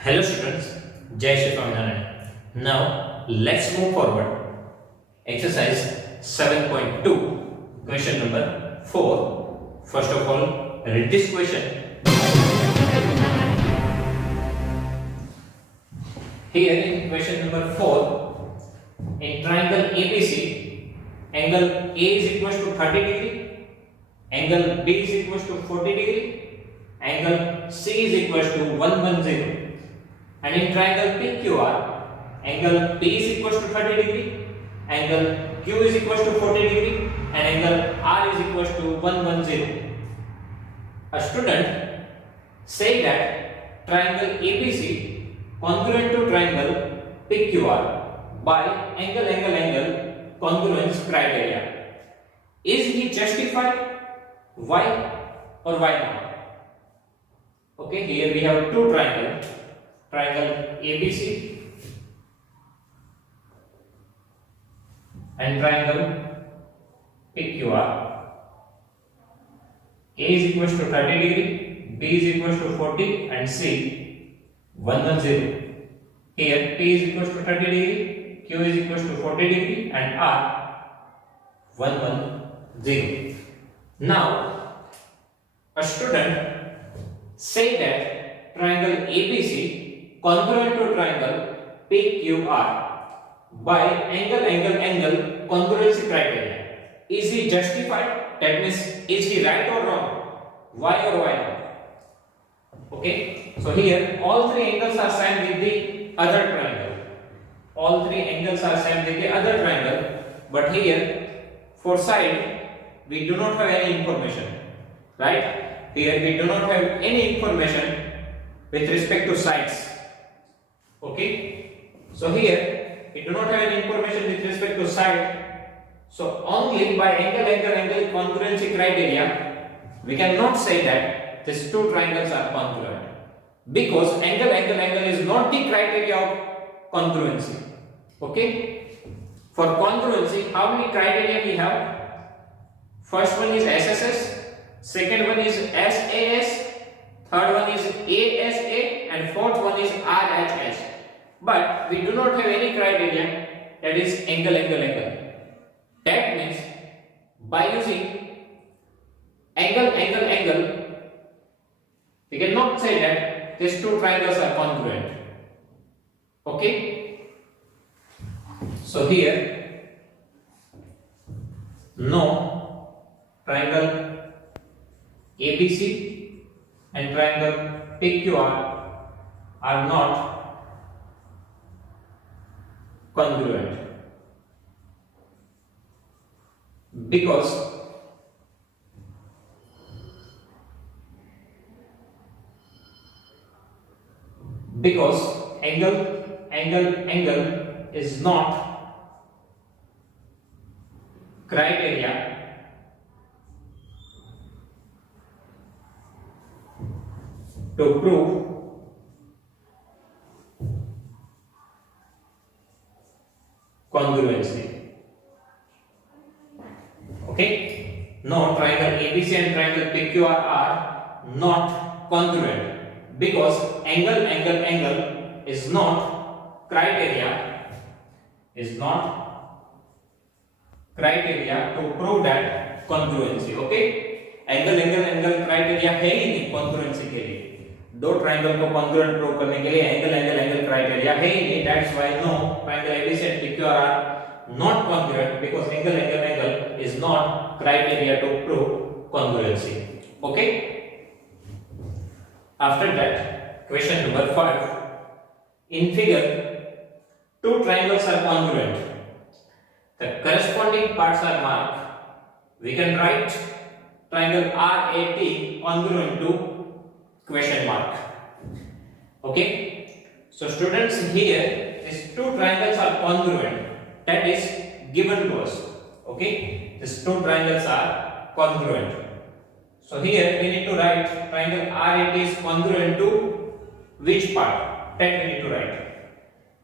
Hello students, Jai Shri Swaminarayan. Now let's move forward. Exercise 7.2, question number 4. First of all, read this question. Here in question number 4, in triangle ABC, angle A is equals to 30 degree, angle B is equals to 40 degree, angle C is equals to 110. And in triangle PQR, angle P is equals to 30 degree, angle Q is equals to 40 degree, and angle R is equals to 110. A student say that triangle ABC congruent to triangle PQR by angle congruence criteria. Is he justified? Why or why not? Okay, here we have two triangles. Triangle ABC and triangle PQR. A is equals to 30 degree, B is equals to 40, and C 110. Here P is equals to 30 degree, Q is equals to 40 degree, and R 110. Now a student say that triangle ABC congruent to triangle PQR by angle congruency criteria. Is he justified? That means, is he right or wrong? Why or why not? Okay, so here all three angles are same with the other triangle. All three angles are same with the other triangle, but here for side we do not have any information, right? Here we do not have any information with respect to sides. Okay, so here we do not have any information with respect to side, so only by angle congruency criteria we cannot say that these two triangles are congruent, because angle is not the criteria of congruency. Okay, for congruency how many criteria we have? First one is SSS, second one is SAS, third one is ASA, and fourth one is RHS. But we do not have any criteria that is angle. That means by using angle, we cannot say that these two triangles are congruent. Okay? So here no triangle ABC and triangle PQR are not congruent, because angle is not criteria to prove congruency. Okay, no, triangle ABC and triangle PQR are not congruent, because angle is not criteria to prove that congruency. Okay, angle criteria है ही नहीं congruency के लिए. दो triangle को congruent prove करने के लिए angle criteria है ही नहीं. That's why no, triangle ABC and PQR are not congruent, because angle is not criteria to prove congruency. Okay. After that, question number 5. In figure, two triangles are congruent. The corresponding parts are marked. We can write triangle RAT congruent to question mark. Okay, so students, here these two triangles are congruent, that is given to us. Okay, these two triangles are congruent, so here we need to write triangle RAT is congruent to which part, that we need to write.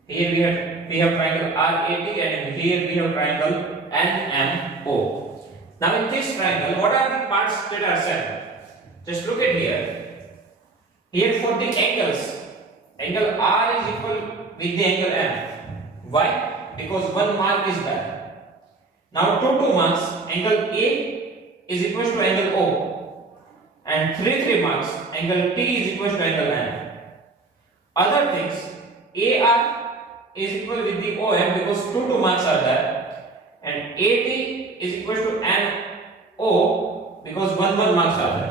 Here we have triangle RAT, and here we have triangle NMO. Now in this triangle, what are the parts that are same? Just look at here. Here for the angles angle R is equal with the angle M. Why? Because 1 mark is there. Now 2 marks, angle A is equal to angle O, and 3 marks, angle T is equal to angle M. Other things, AR is equal with the OM because 2 marks are there, and AT is equal to NO because 1 marks are there.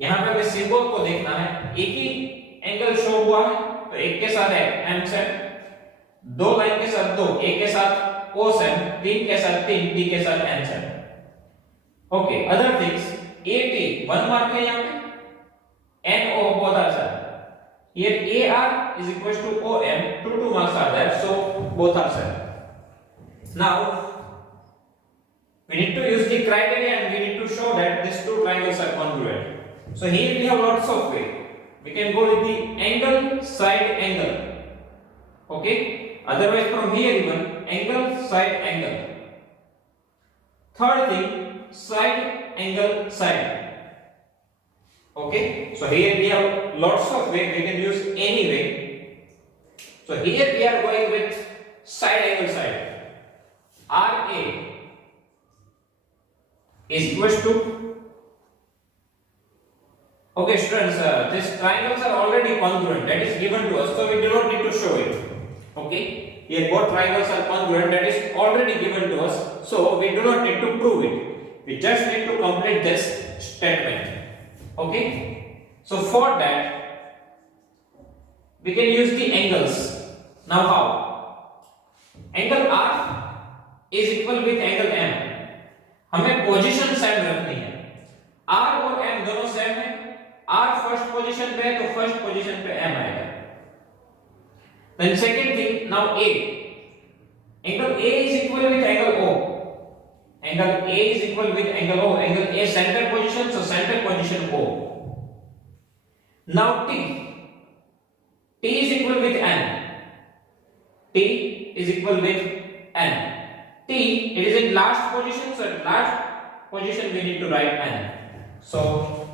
यहाँ पे हमें symbol को देखना है, एक ही angle show हुआ है तो एक के साथ है M सेम, दो लाइन के साथ दो, एक के साथ O सेम, तीन के साथ तीन, T के साथ N same. Okay, other things, AT 1 mark है यहाँ पे, NO both are set. Here AR is equal to OM, 2 marks are there, so both are set. Now we need to use the criteria and we need to show that these two triangles are congruent. So here we have lots of way. We can go with the angle, side, angle. Okay. Otherwise, from here even angle, side, angle. Third thing, side, angle, side. Okay. So here we have lots of way. We can use any way. So here we are going with side, angle, side. RA is equal to. Okay, students, these triangles are already congruent. That is given to us, so we do not need to show it. Okay, here both triangles are congruent. That is already given to us, so we do not need to prove it. We just need to complete this statement. Okay, so for that we can use the angles. Now how? Angle R is equal with angle M. हमें position same रखनी है. R और M दोनों same है. R first position पे है तो first position पे M आएगा. Then second thing, now A. Angle A is equal with angle O. Angle A is equal with angle O. Angle A center position, so center position O. Now T. T is equal with N. T is equal with N. T, it is in last position, so at last position we need to write N. So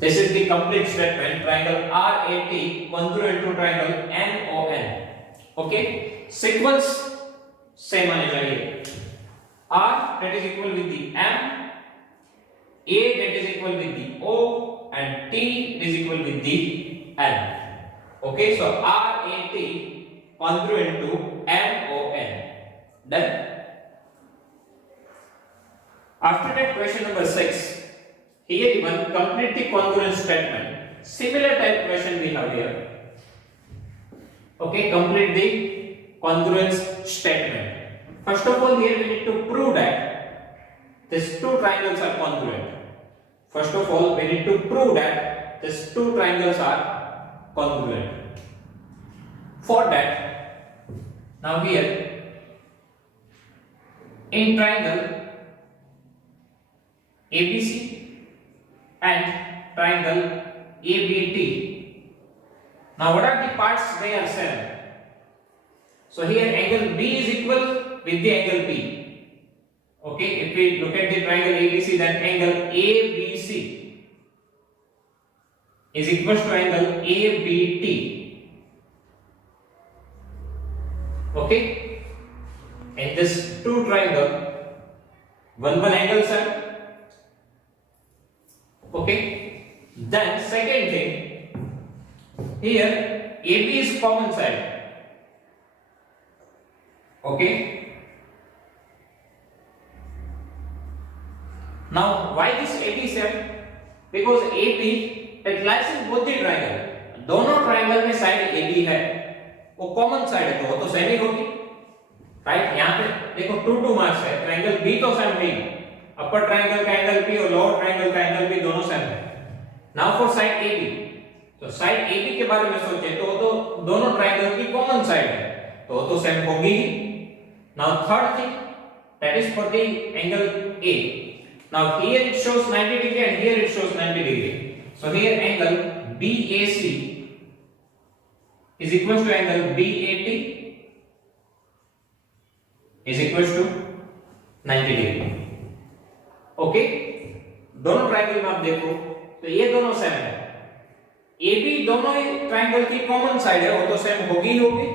this is the complete statement. Triangle RAT congruent to triangle NON. Okay, sequence same आने चाहिए. R that is equal with the M, A that is equal with the O, and T is equal with the N. Okay, so RAT congruent to NON. Done. After that, question number 6. Here even complete the congruent statement. Similar type question we have here. Okay, complete the congruence statement. First of all, here we need to prove that these two triangles are congruent. First of all, we need to prove that these two triangles are congruent. For that, now here in triangle ABC and triangle ABT. Now what are the parts? They are same. So here angle B is equal with the angle B. Okay, if we look at the triangle ABC, then angle ABC is equal to angle ABT. Okay, and this two triangle, one angle sir. Okay, then second thing, here AB is common side. Okay, now why this AB side? Because AB it lies in both the triangle. दोनों triangle में side AB है, वो common side है तो वो तो same ही होगी. Right? यहाँ पे देखो 2 marks है, triangle B तो same नहीं. अपर ट्रायंगल का एंगल P और लोअर ट्रायंगल का एंगल P दोनों सेम है. नाउ फॉर साइड AB, तो साइड AB के बारे में सोचे तो दोनों ट्रायंगल की कॉमन साइड है तो सेम होगी. Now third thing, that is for the angle A. Now here it shows 90 degree and here it shows 90 degree. So here angle BAC is equal to angle BAT is equal to 90 degree. Okay, दोनों triangle में आप देखो तो ये दोनों same है. AB दोनों ही triangle की कॉमन साइड है, वो तो सेम होगी ही होगी,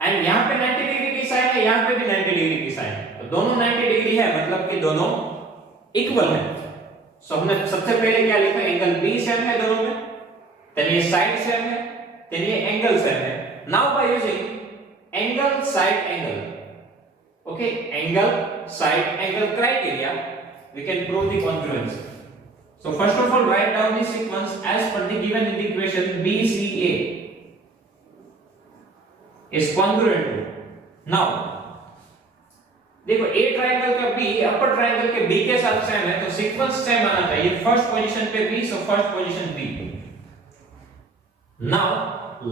एंड यहाँ पे 90 डिग्री की साइड है, यहाँ पे भी 90 डिग्री की साइड है, तो दोनों 90 डिग्री है, मतलब कि दोनों इक्वल है। सो हमने सबसे पहले क्या लिखा, एंगल बी सेम है दोनों में, देन ये साइड सेम है, देन ये एंगल सेम है। Now by using angle side angle, okay, angle side angle criteria, we can prove the congruence. So first of all, write down the sequence as per the given in the equation. BCA is congruent to, now देखो A triangle का B अपर triangle के B के साथ same है, तो sequence same आना चाहिए, first position पे B, so first position B. Now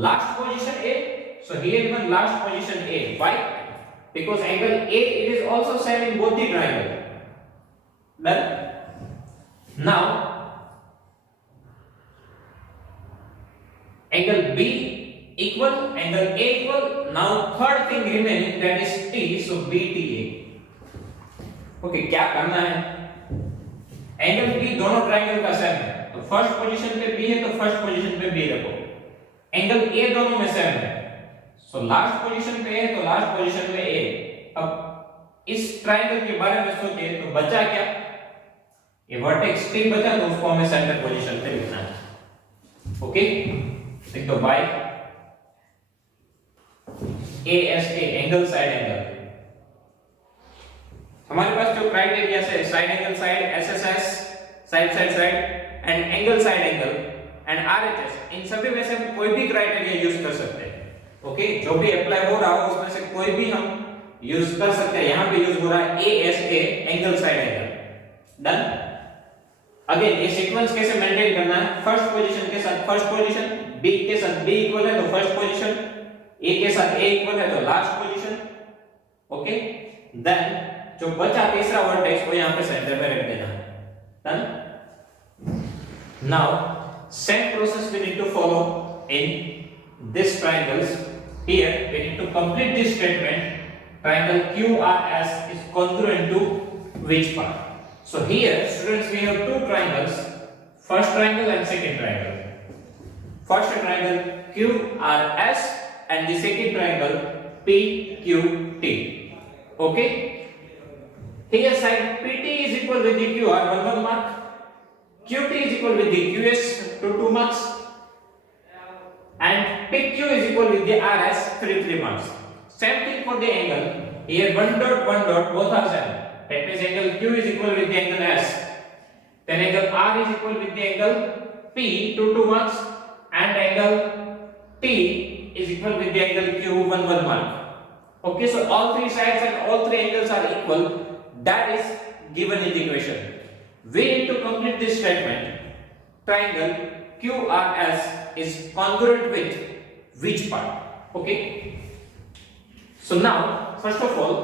last position A, so here even last position A. Why? Because angle A it is also same in both the triangle. Done. Now angle B equal, angle A equal. Now third thing remaining, that is T, so BTA. Okay, क्या करना है, angle B दोनों triangle का same है, तो first position पे B है तो फर्स्ट पोजीशन पे B रखो, एंगल A दोनों में सेम है, सो लास्ट पोजीशन पे है तो लास्ट पोजीशन में A। अब इस ट्रायंगल के बारे में सोचिए तो बचा क्या, ये वर्टेक्स T बचा, तो उसको हमें सेंटर पोजीशन पे लिखना है। ओके, लिख दो by ASA, angle side angle. हमारे पास जो क्राइटेरिया है, side angle side, SSS side side side, and angle side angle, and RHS, इन सभी में से हम कोई भी क्राइटेरिया यूज कर सकते हैं। ओके, जो भी अप्लाई हो रहा हो उसमें से कोई भी हम यूज कर सकते हैं। यहां पे यूज हो रहा है ASA, angle side angle. Done. Again ये सीक्वेंस कैसे मेंटेन करना है, फर्स्ट पोजीशन के साथ फर्स्ट पोजीशन, B के साथ B इक्वल है तो फर्स्ट पोजीशन, A के साथ A इक्वल है तो लास्ट पोजीशन। ओके, देन जो बचा तीसरा वर्टेक्स वो यहां पे सेंटर में रख देना है। Done. Now same process we need to follow in this triangles. Here we need to complete this statement, triangle QRS is congruent to which part? So here students we have two triangles, first triangle and second triangle. First triangle QRS and the second triangle PQT. Okay, here side PT is equal with the QR 1 mark, QT is equal with the QS 2 marks, and PQ is equal with the RS 3 marks. Same thing for the angle, here 1 dot both are same, that means angle Q is equal with the angle S, then angle R is equal with the angle P 2 marks, and angle T is equal with the angle Q 1 mark. Okay, so all three sides and all three angles are equal, that is given in the equation. We need to complete this statement, triangle QRS is congruent with which part? Okay, so now first of all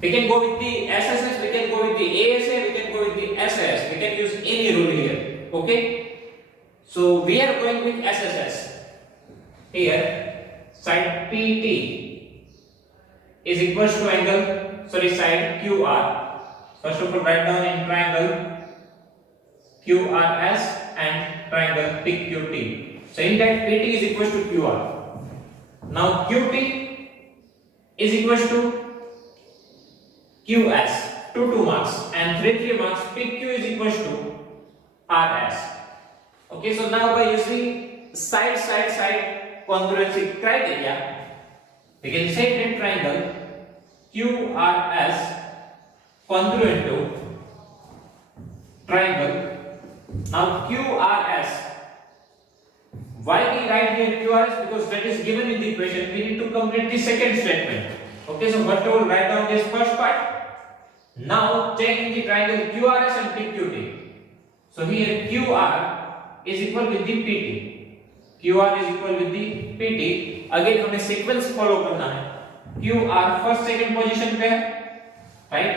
we can go with the SSS, we can go with the ASA, we can go with the SAS, we can use any rule here. Okay, so we are going with SSS. Here side PT is equals to angle, side QR. First of all write down in triangle QRS and triangle PQT. So in that PT is equals to QR. Now QT is equals to QS 2 marks and 3 marks, PQ is equals to RS. Okay, so now by using side congruency criteria, we can say that triangle QRS congruent to triangle. Now QRS, why we write here QRS? Because that is given in the equation. We need to complete the second statement. Okay, so first of all write down this first part. Now check in the triangle QRS and PQT. So here QR is equal with the PT. QR is equal with the PT. Again हमें sequence follow करना है. QR first second position पे है, right?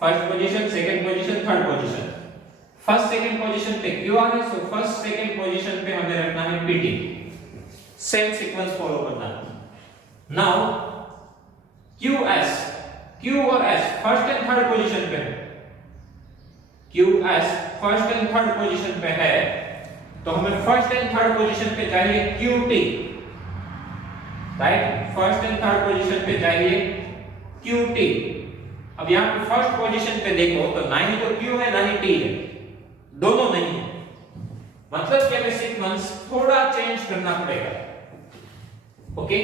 First position, second position, third position. First second position पे QR है, so first second position पे हमें रखना है PT. Same sequence follow करना है. Now QS, Q और S first and third position पे है. QS first and third position पे है, तो हमें फर्स्ट एंड थर्ड पोजीशन पे चाहिए QT, right, first and third position पे चाहिए QT। अब यहाँ पे फर्स्ट पोजीशन पे देखो तो ना ही तो Q है ना ही T है, दोनों नहीं है, मतलब कि हमें सीक्वेंस थोड़ा चेंज करना पड़ेगा। ओके,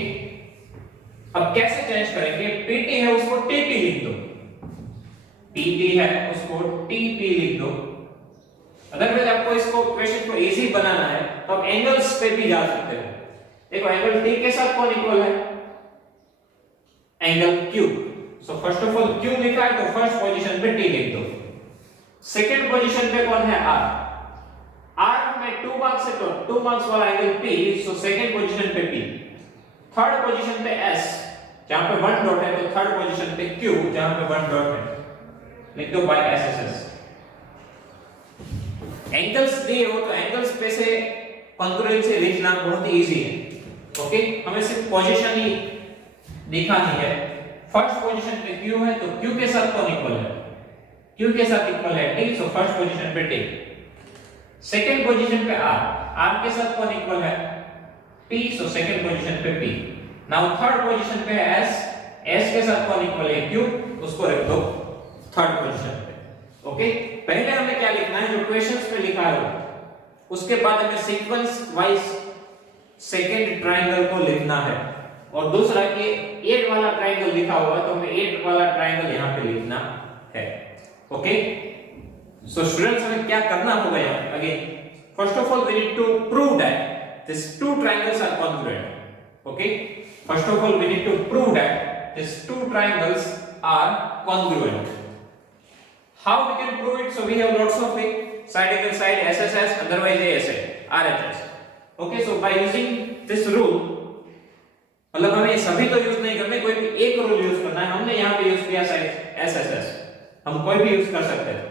अब कैसे चेंज करेंगे? PT है उसको TP लिख दो, PT है उसको TP लिख दो। अगर आपको इसको क्वेश्चन को इजी बनाना है तो आप एंगल्स पे भी जा सकते हो। देखो एंगल T के साथ कौन इक्वल है? Angle Q। So first of all Q लिखा है तो फर्स्ट पोजीशन पे T लिख दो। सेकंड पोजीशन पे कौन है? R। R में 2 मार्क्स है तो 2 मार्क्स वाला angle P, so second position पे P। थर्ड पोजीशन पे S, जहां पे 1 डॉट है, तो थर्ड पोजीशन पे Q, जहां पे 1 डॉट है, लिख दो बाय SSS। एंगल्स दिए हो तो एंगल्स पे से कॉन्ग्रुएंसी लिखना बहुत इजी है। ओके, हमें सिर्फ पोजीशन ही दिखानी है। फर्स्ट पोजीशन पे Q है तो Q के साथ कौन इक्वल है? Q के साथ इक्वल है T, सो फर्स्ट पोजीशन पे T। सेकंड पोजीशन पे R, R के साथ कौन इक्वल है? P, सो सेकंड पोजीशन पे P। नाउ थर्ड पोजीशन पे S, S के साथ कौन इक्वल है? Q, उसको रख दो थर्ड पोजीशन पे। ओके, पहले हमें क्या लिखना है जो क्वेश्चंस पे लिखा है, उसके बाद हमें सीक्वेंस वाइज सेकंड ट्रायंगल को लिखना है, और दूसरा कि 8 वाला ट्रायंगल लिखा हुआ है तो हमें 8 वाला ट्रायंगल यहां पे लिखना है। ओके, सो स्टूडेंट्स हमें क्या करना होगा यहां? Again first of all we need to prove that this two triangles are congruent. Okay, first of all we need to prove that this two triangles are congruent. How we can prove it? So we have lots of it. Side equal side, SSS, otherwise ASA, RHS. Okay, so by using this rule, मतलब हमें सभी तो use नहीं करने, कोई भी एक rule use करना है। हमने यहाँ पे यूज किया साइड SSS, हम कोई भी यूज कर सकते हैं।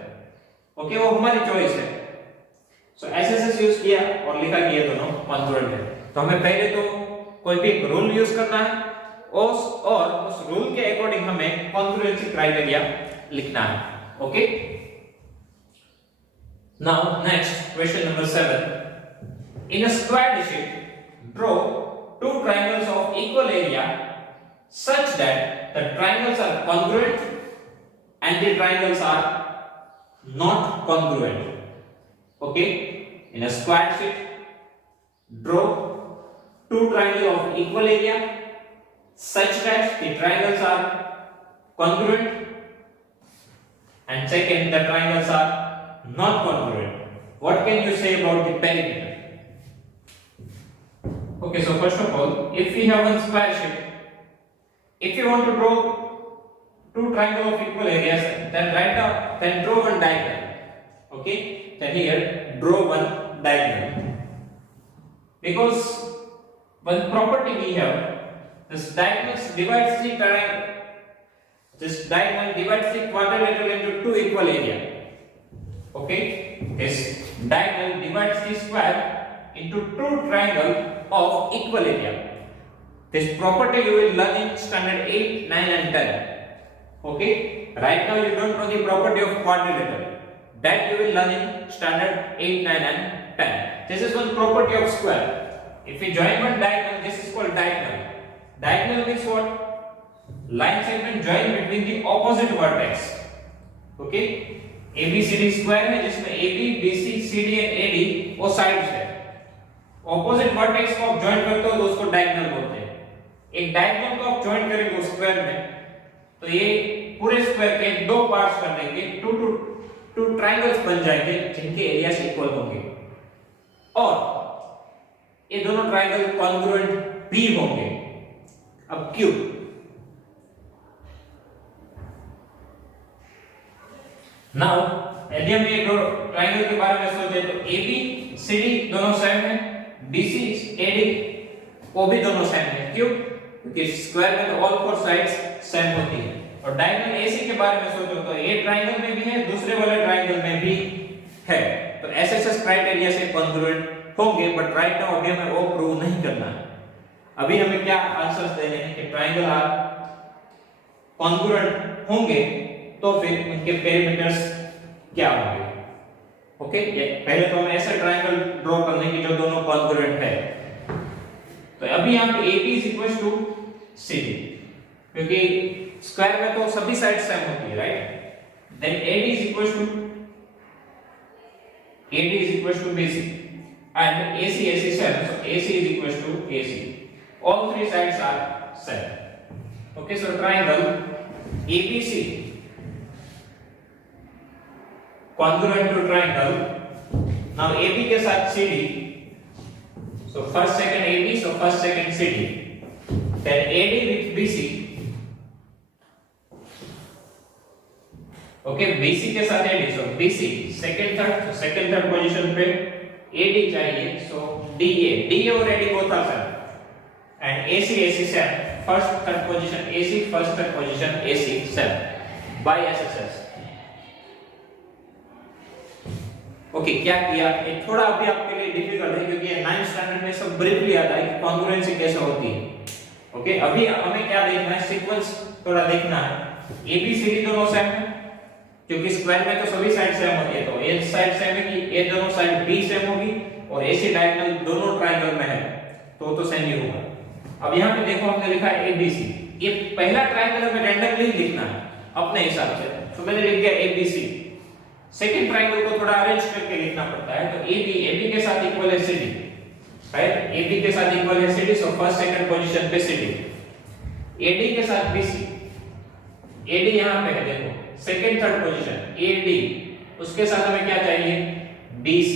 ओके, वो हमारी चॉइस है। सो SSS यूज किया और लिखा कि ये दोनों कॉन्ग्रुएंट है, तो हमें पहले तो कोई भी एक रूल यूज करना है और उस रूल के अकॉर्डिंग हमें कॉन्ग्रुएंसी क्राइटेरिया लिखना है। Okay, now next question number 7. In a square sheet, draw two triangles of equal area such that the triangles are congruent and the triangles are not congruent. Okay, in a square sheet, draw two triangles of equal area such that the triangles are congruent and second the triangles are not congruent. What can you say about the perimeter? Okay, so first of all, if we have one square sheet, if you want to draw two triangles of equal areas, then draw one diagonal. Okay, then here draw one diagonal, because one property we have, this diagonal divides the triangle. This diagonal divides the quadrilateral into two equal area. Okay, this diagonal divides the square into two triangle of equal area. This property you will learn in standard 8, 9 and 10. Okay, right now you don't know the property of quadrilateral, that you will learn in standard 8, 9 and 10. This is one property of square. If we join one diagonal, this is called diagonal. Diagonal means what? Line segment join between the opposite vertex. Okay, ABCD square है जिसमें AB, BC, CD and AD वो sides है। Opposite vertex को आप join करते हो तो उसको डायगोनल बोलते हैं। एक डायगोनल को आप ज्वाइन करेंगे स्क्वायर में तो ये पूरे स्क्वायर के दो पार्ट्स कर देंगे, टू ट्रायंगल्स बन जाएंगे जिनके एरियाज इक्वल होंगे, और ये दोनों ट्रायंगल कॉन्ग्रुएंट भी होंगे। अब क्यों? नाउ यदि हम ये दो ट्रायंगल के बारे में सोचे तो AB CD दोनों सेम है, BC AD वो भी दोनों सेम है। क्यों? क्योंकि स्क्वायर में तो ऑल फोर साइड्स सेम होती है। और डायगोनल AC के बारे में सोचो तो ये ट्रायंगल में भी है, दूसरे वाले ट्रायंगल में भी है, तो SSS क्राइटेरिया से कॉन्ग्रुएंट होंगे। बट राइट नाउ अभी हमें वो प्रूव नहीं करना है। अभी हमें क्या आंसर्स देने हैं कि ट्रायंगल आर कॉन्ग्रुएंट होंगे तो फिर उनके पेरीमीटर्स क्या होंगे। ओके, ये पहले तो हमें ऐसे ट्रायंगल ड्रॉ करने की जो दोनों कॉन्ग्रुएंट है। तो अभी यहाँ पे AB is equal to CD, क्योंकि स्क्वायर में तो सभी साइड सेम होती है, right? Then AD is equal to BC and AC same, so AC is equal to AC. All three sides are same. Okay, so triangle ABC congruent to triangle. Now AB के साथ CD, so first second AB, so first second CD, then AD with BC. Okay, BC के साथ AD, so BC second third, so second third position पे AD चाहिए, so DA और AD both are same, and AC same, first third position AC, first third position AC same by SSS. Okay, क्या किया? ये थोड़ा अभी आपके लिए डिफिकल्ट है क्योंकि ये 9th स्टैंडर्ड में सब ब्रीफली आता है कि कॉन्ग्रुएंसी कैसे होती है। ओके, अभी हमें क्या देखना है, सीक्वेंस थोड़ा देखना है। ABCD दोनों सेम है क्योंकि स्क्वायर में तो सभी साइड सेम होती है, तो ए साइड सेम है कि ए दोनों साइड B सेम होगी और AC डायगोनल दोनों ट्रायंगल में है तो सेम ही होगा। अब यहाँ पे देखो हमने लिखा है ABC, ये पहला ट्रायंगल हमें रैंडमली लिखना है अपने हिसाब से, तो मैंने लिख दिया ABC। सेकंड ट्रायंगल को थोड़ा अरेंज करके लिखना पड़ता है, तो AB के साथ इक्वल है CD, राइट? AB के साथ इक्वल है CD, so first second position पे CD, AD के साथ BC, AD यहाँ पे है देखो सेकंड थर्ड पोजीशन AD, उसके साथ हमें क्या चाहिए, BC।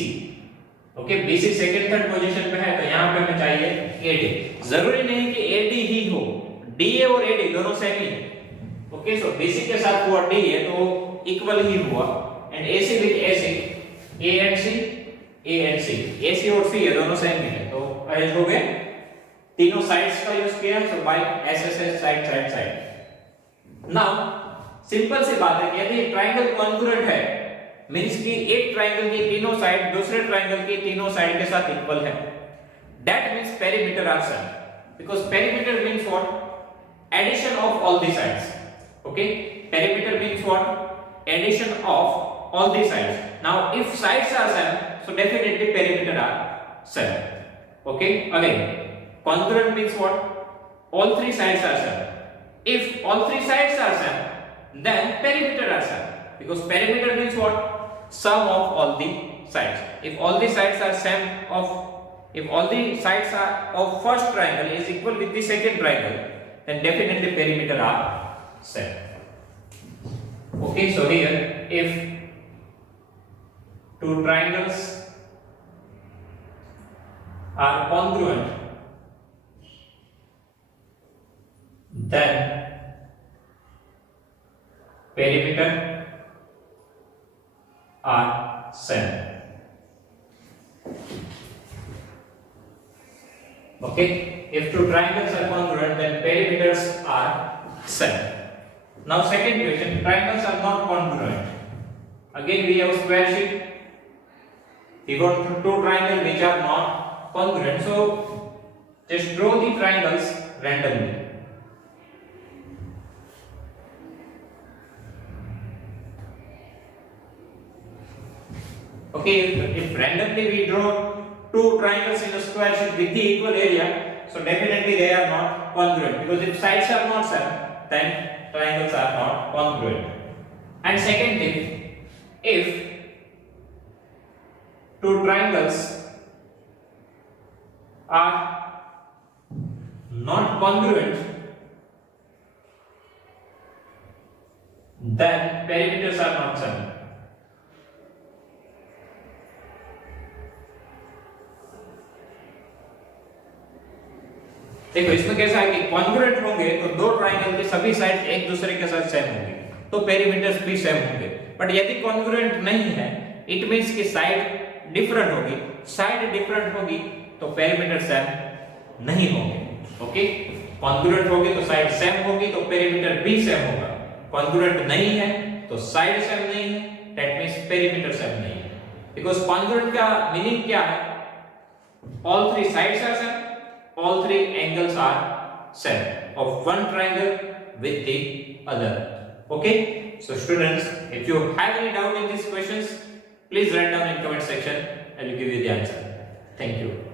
Okay, BC second third position पे है तो यहाँ पे हमें चाहिए AD। जरूरी नहीं कि AD ही हो, DA और AD दोनों सेम ही है। ओके, सो BC के साथ हुआ D है तो इक्वल ही हुआ, and AC with AC, A and C, AC और C है दोनों सेम ही है, तो अरेंज हो गए। तीनों साइड्स का यूज किया, so by SSS side. Now simple सी बात है कि यदि ट्रायंगल कॉन्ग्रुएंट है मींस कि एक ट्रायंगल की तीनों साइड दूसरे ट्रायंगल की तीनों साइड के साथ इक्वल है, that means perimeter are same, because perimeter means what, addition of all the sides. Okay, perimeter means what, addition of all the sides. Now if sides are same, so definitely perimeter are same. Okay, again congruent means what, all three sides are same. If all three sides are same, then perimeter are same, because perimeter means what, sum of all the sides. If all the sides are same if all the sides are of first triangle is equal with the second triangle, then definitely perimeter are same. Okay, so here if two triangles are congruent, then perimeter are same. Okay, if two triangles are congruent, then perimeters are same. Now second question, triangles are not congruent. Again we have square sheet. We got two triangles which are not congruent, so just draw the triangles randomly. Okay, if randomly we draw two triangles in a square sheet with the equal area, so definitely they are not congruent, because if sides are not same, then triangles are not congruent. And second thing, if two triangles are not congruent, then perimeters are not same. देखो इसमें कैसा है कि congruent होंगे तो दो triangle के सभी साइड एक दूसरे के साथ सेम होंगे, तो पेरीमीटर्स भी सेम होंगे। बट यदि कॉन्ग्रुएंट नहीं है, इट मींस कि साइड डिफरेंट होगी, साइड डिफरेंट होगी तो पेरीमीटर सेम नहीं होंगे। ओके, कॉन्ग्रुएंट होगी तो साइड सेम होगी तो पेरीमीटर भी सेम होगा। कॉन्ग्रुएंट नहीं है तो साइड सेम नहीं है, दैट मींस पेरीमीटर सेम नहीं है। बिकॉज़ कॉन्ग्रुएंट का मीनिंग क्या है, all three sides are same, all three angles are same of one triangle with the other. Okay, so students, if you have any doubt in these questions, Please write down in comment section. I will give you the answer. Thank you.